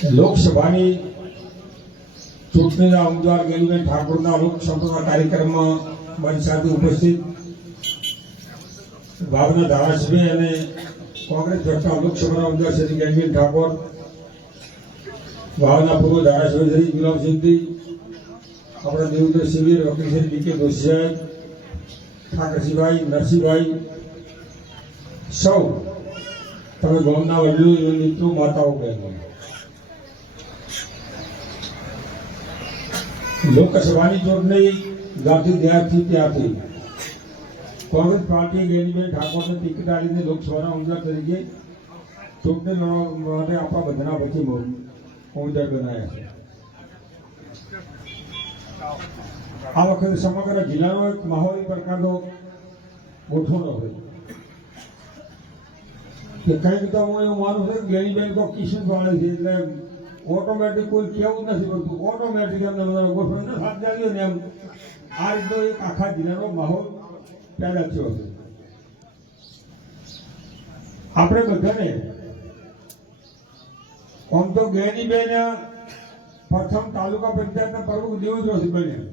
લોકસભાની ચૂંટણીના ઉમેદવાર ગેલુબેન ઠાકોરના લોકસભાના કાર્યક્રમમાં મારી સાથે ઉપસ્થિત ભાવના ધારાસભ્ય અને કોંગ્રેસ પક્ષના લોકસભાના ઉમેદવાર શ્રી ગેલુબેન ઠાકોર, ભાવના પૂર્વ ધારાસભ્ય શ્રી ગુલામસિંહજી, આપણા દેવદર શિબિર વકીલ શ્રી ડી.કે. દોશી સાહેબ, ઠાકરસિંહભાઈ, નરસિંહભાઈ, સૌ તમે ગામના વડીલો, મિત્રો, માતાઓ, બહેનો, લોકસભાની ચૂંટણી ગાંધી ત્યારથી ત્યાંથી કોંગ્રેસ પાર્ટીએ ગેલીબેન ઠાકોરને ટિકિટ આપીને લોકસભાના ઉમેદવાર તરીકે ચૂંટણી લડવા માટે આપણા બધાના પછી ઉમેદવાર બનાવ્યા છે. આ વખતે સમગ્ર જિલ્લાનો એક માહોલ એ પ્રકારનો ગોઠવણો હોય કે કંઈક તો હું એવું માનું છું કે ગેલીબેન તો કિશન પાડે છે, એટલે ઓટોમેટિક કોઈ કેવું નથી પડતું, ઓટોમેટિક એમને ગોઠવણ હાથ જાગ્યો ને એમ આ રીતનો એક આખા જિલ્લાનો માહોલ પેદા થયો છે. આપણે બધાને આમ તો ગેલીબેન પ્રથમ તાલુકા પંચાયતના પ્રમુખ દેવુદ્રથી બન્યા.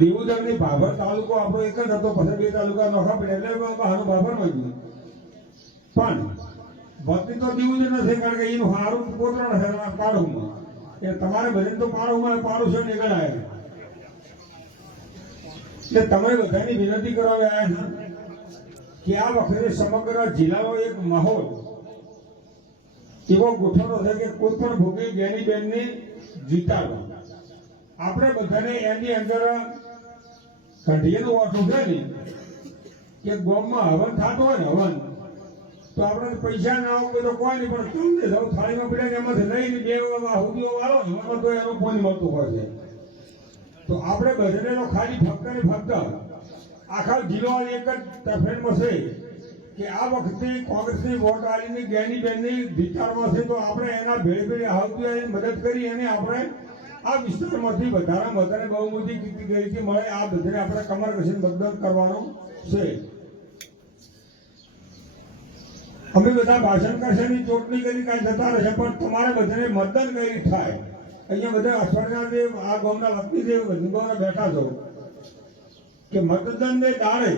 દેવુદરની ભાભર તાલુકો આપણો એક જ હતો, પછી બે તાલુકા નોખા પડ્યા એટલે બહારનું ભાભરમાં ગયું. પણ વતની તો દેવું જ નથી, કારણ કે એનું સારું પોતરણ છે પાડોમાં, એ તમારે બધી તો પાડોમાં પાડોશો નીકળાય. એટલે તમે બધાની વિનંતી કરવા આવ્યા છે કે આ વખતે સમગ્ર જિલ્લાનો એક માહોલ એવો ગોઠવણો છે કે કોઈ પણ ભોગે ગેલીબેનને જીતાડવા. આપણે બધાને એની અંદર કંઢીનું વાટું છે ને કે ગામમાં હવન થતો હોય ને હવન, તો આપણે પૈસા ના હોય તો કોઈ નહીં, પણ તમને જાવ થાળીમાં પડ્યા એમાંથી લઈને બે હુદીઓ વાળો એમાં તો એનું પાણી મળતું હોય છે. તો આપણે બધાને ખાલી ફક્ત ને ફક્ત આખા જિલ્લો એક જ તરફેણમાં છે કે આ વખતે કોંગ્રેસની વોટ આવીને ગેલીબેનની જીતાડવા છે, તો આપણે એના ભેળ ભેળ હાઉદી મદદ કરી અને આપણે આ વિસ્તારમાંથી વધારે બહુમતી ગરીબી મળે આ બધાને આપણે કમર કસીને મતદાન કરવાનું છે. અમે બધા ભાષણ કરશે ની ચૂંટણી કરી કાંઈ જતા રહેશે, પણ તમારે બધાને મતદાન કઈ થાય. અહીંયા બધા અઠવાડિયા જે આ ગામના વખતી જે ગામના બેઠા છો કે મતદાનને દાડે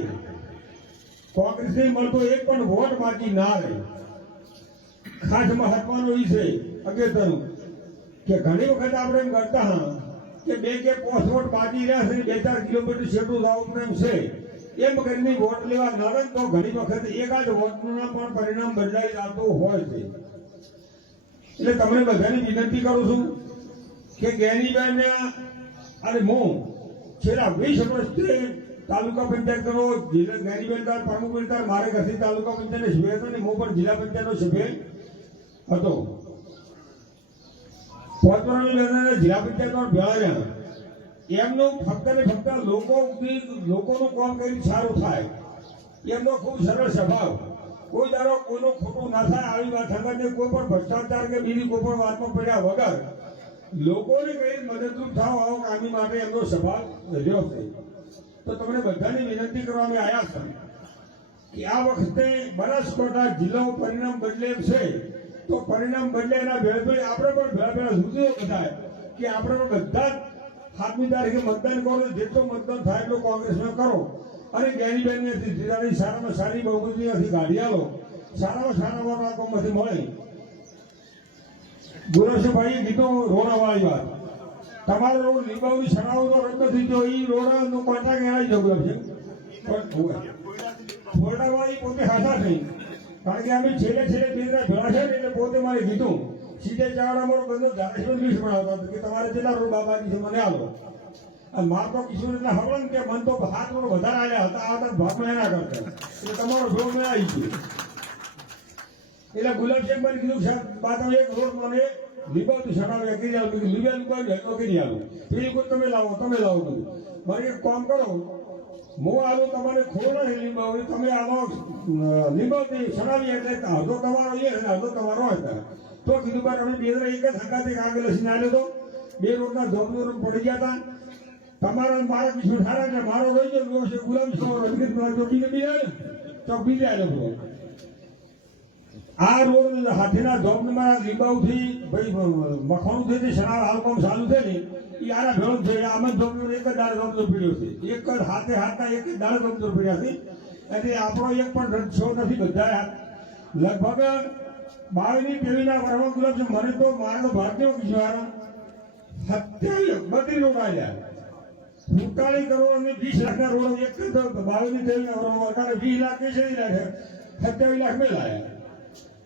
કોંગ્રેસને મળતો એક પણ વોટ બાકી ના રહે. ખાસ મહત્વનો એ છે અગત્યનું કે ઘણી વખત આપણે એમ કરતા હા કે બે કે 5 વોટ બાકી રહ્યા છે, 2-4 કિલોમીટર છેટું લાવવું પ્રેમ છે, એમ કરીને વોટ લેવા નડે તો ઘણી વખત એકાદ વોટનું પણ પરિણામ બદલાઈ જતું હોય છે. એટલે તમને બધાની વિનંતી કરું છું કે ગેલીબેન અને હું છેલ્લા 20 વર્ષથી તાલુકા પંચાયત કરો, ગેલીબેન પ્રમુખ બનતા મારે ઘરથી તાલુકા પંચાયતનો સભ્ય હતો ને હું પણ જિલ્લા પંચાયતનો સભ્ય હતો. પોતપોતાની જિલ્લા પંચાયતમાં ભેળા એમનું ફક્ત ને ફક્ત લોકોનું કામ કરી સારું થાય, એમનો ખૂબ સરળ સ્વભાવ, કોઈ દારો કોઈનું ખોટું ના થાય આવી વાત સંગતને કોઈ પણ ભ્રષ્ટાચાર કે બીજી કોઈ પણ વાતમાં પડ્યા વગર લોકોને કઈ મદદરૂપ થાવ આવો કામી માટે એમનો સ્વભાવ રહ્યો છે. તો તમને બધાની વિનંતી કરવામાં આવ્યા છે કે આ વખતે બનાસકાંઠા જિલ્લો પરિણામ બદલે છે, તો પરિણામ બદલે એના ભેળ આપણે પણ ભેળા સુધી બધાય કે આપણે પણ બધા 7મી તારીખે મતદાન કરો, જેટલું મતદાન થાય એટલું કોંગ્રેસમાં કરો અને ગેલીબેનને જિલ્લાની સારામાં સારી બહુમતીથી ગાડી આલો, સારામાં સારા વોટ આ કોમમાંથી મળે. ગુરસભાઈએ કીધું રોડાવાળી વાત, તમારો રોડ લીંબાવની સણાવો તો રદ નથી થયો, એ રોડાનો કોન્ટ્રાક્ટ એના જવું છે. પણ ફોરડાવાળી પોતે હાથા થઈ, કારણ કે અમે છેલ્લે ભેળા છે ને એટલે પોતે મારે કીધું સીધે ચાવડા મારો બધો ધારાસભ્ય લિસ્ટ બનાવતા કે તમારે જેટલા રોડ બાબાજી છે મને આલો. અને માર તો કિશોર એટલે હવળન કે મન તો 7 રોડ વધારે આવ્યા હતા, આ ભાગમાં એના કરતા એટલે તમારો રોડ મેં આવી ગયો. એટલે ગુલાબસિંહ મને કીધું સાહેબ બા તમે એક રોડ મને લીંબાવતી સણાવે કરી આવો, લીંબાનું કોઈ કરી આવો, પેલી કોઈ તમે લાવો બધું. મારે એક કામ કરો, હું આવું તમારે ખોલો ને લીંબાવતી, તમે આવો લીંબાવતી સણાવી એટલે અડધો તમારો એ અડધો તમારો હતા. તો કીધું બાર અમે બે એક જ હકાથી કાગળ લસીને આવ્યો હતો, 2 રોડના ધોબનો પડી ગયા હતા. તમારા મારા કિશોર સારા એટલે મારો રહી ગયો છે ગુલાબસિંહ બીજે બીજા તો બીજા આવ્યો. આ રોડ હાથીના ધોમમાં લીંબાઉથી ભાઈ મખણું થઈ છે શરાબ હાલમાં ચાલુ છે ને એ આના ભેળો છે આમ જ ધોમનો એક જ દાડો ધોમનો પીડ્યો છે એક જ હાથના એક જ દાડો ધોમનો પીડ્યા છે એટલે આપણો એક પણ શો નથી બધા લગભગ 22ની પેઢીના વરવા ગુલાબ છે મને તો મારો ભારતીય ગુજરાત 32 રોડ આવ્યા 47 કરોડ અને 20 લાખના રોડ એક જ 22ની પેઢીના વરવા વટારે 20 લાખ કે 6 લાખ 27 લાખ મેં લાયા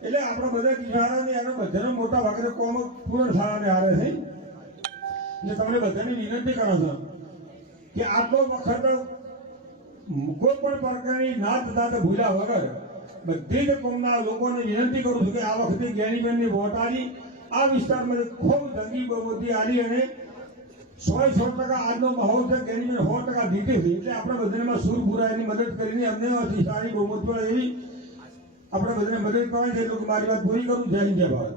એટલે આપણા બધા કિનારાને એનો બધાને મોટા ભાગને કોમ પૂર્ણ થવાને આવે છે એટલે તમને બધાની વિનંતી કરો છો કે આટલો વખત કોઈ પણ પ્રકારની નાત દાદ ભૂલ્યા વગર બધી જ કોમના લોકોને વિનંતી કરું છું કે આ વખતે જ્ઞાનીબેનની વોટ આલી આ વિસ્તારમાં ખૂબ જંગી બહુમતી આલી અને 100% આજનો માહોલ છે જ્ઞાનીબેન 100% જીતી છે એટલે આપણે બધામાં સુર પુરાયની મદદ કરીને અમને સારી બહુમતીઓ એવી આપણે બધાને મદદ કરવાની છે એટલે મારી વાત પૂરી કરું. જય હિન્દ જય ભારત.